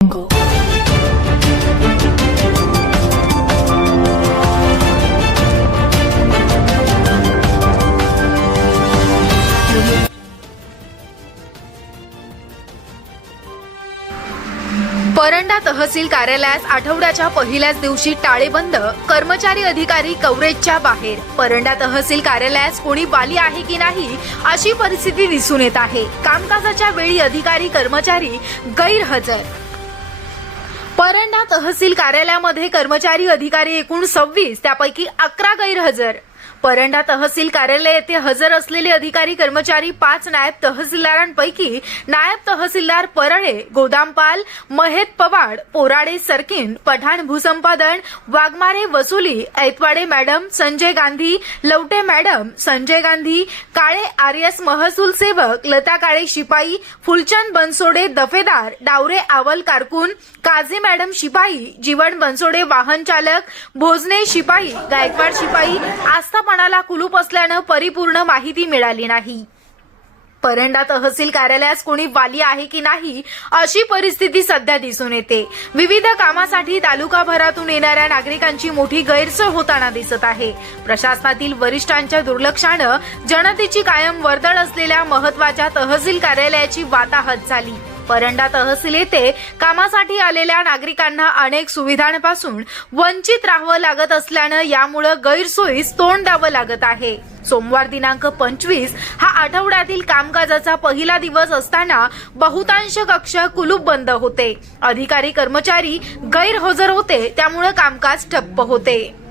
परंडा तहसील कार्यालयास आठवड्याच्या पहिल्याच दिवशी टाळेबंद, कर्मचारी अधिकारी कव्हरेजच्या बाहेर। परंडा तहसील कार्यालयास कोणी बाली आहे की नाही अशी परिस्थिती दिसून येत आहे। कामकाजाच्या वेळी अधिकारी कर्मचारी गैरहजर। परंडा तहसील कार्यालयामध्ये कर्मचारी अधिकारी एकूण 26, त्यापैकी 11 गैरहजर। परंडा तहसील कार्यालय येथे हजर असलेले अधिकारी कर्मचारी 5 नायब तहसीलदारांपैकी नायब तहसीलदार परळे, गोदामपाल महेत पवाड, पोराडे सर्किन, पठाण भूसंपादन, वाघमारे वसुली, ऐतवाडे मॅडम, संजय गांधी, लवटे मॅडम, संजय गांधी, काळे आरएस महसूल सेवक, लता काळे शिपाई, फुलचंद बनसोडे दफेदार, डावरे आवल कारकून, काझी मॅडम शिपाई, जीवन बनसोडे वाहन चालक, भोजने शिपाई, गायकवाड शिपाई, आस्थापनाला कुलूप असल्यानं परिपूर्ण माहिती मिळाली नाही। परंडा तहसील कार्यालयास कोणी बाली आहे की नाही अशी परिस्थिती सध्या दिसून येते। विविध कामासाठी तालुकाभरातून येणाऱ्या नागरिकांची मोठी गैरसोय होताना दिसत आहे। प्रशासनातील वरिष्ठांच्या दुर्लक्षानं जनतेची कायम वर्दळ असलेल्या महत्त्वाच्या तहसील कार्यालयाची वाताहत झाली। परंडा तहसील येथे कामासाठी आलेल्या नागरिकांना अनेक सुविधांपासून वंचित राहावं लागत असल्यानं यामुळे गैरसोयीस तोंड द्यावं लागत आहे। सोमवार दिनांक 25 हा आठवड्यातील कामकाजाचा पहिला दिवस असताना बहुतांश कक्ष कुलूप बंद होते। अधिकारी कर्मचारी गैरहजर होते, त्यामुळे कामकाज ठप्प होते।